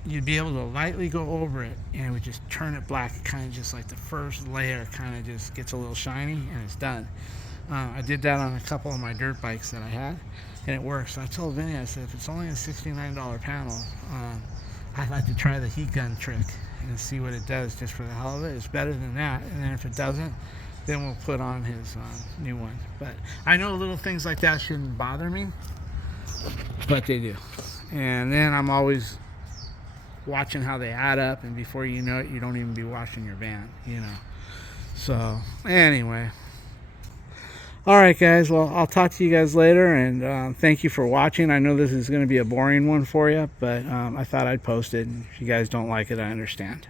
You'd be able to lightly go over it and it would just turn it black, kind of just like the first layer kind of just gets a little shiny and it's done. I did that on a couple of my dirt bikes that I had and it works. I told Vinny, I said, if it's only a $69 panel, I'd like to try the heat gun trick and see what it does just for the hell of it. It's better than that, and then if it doesn't, then we'll put on his new one. But I know little things like that shouldn't bother me, but they do. And then I'm always watching how they add up, and before you know it, you don't even be washing your van, you know. So anyway, all right guys, well, I'll talk to you guys later, and thank you for watching. I know this is going to be a boring one for you, but I thought I'd post it, and if you guys don't like it, I understand.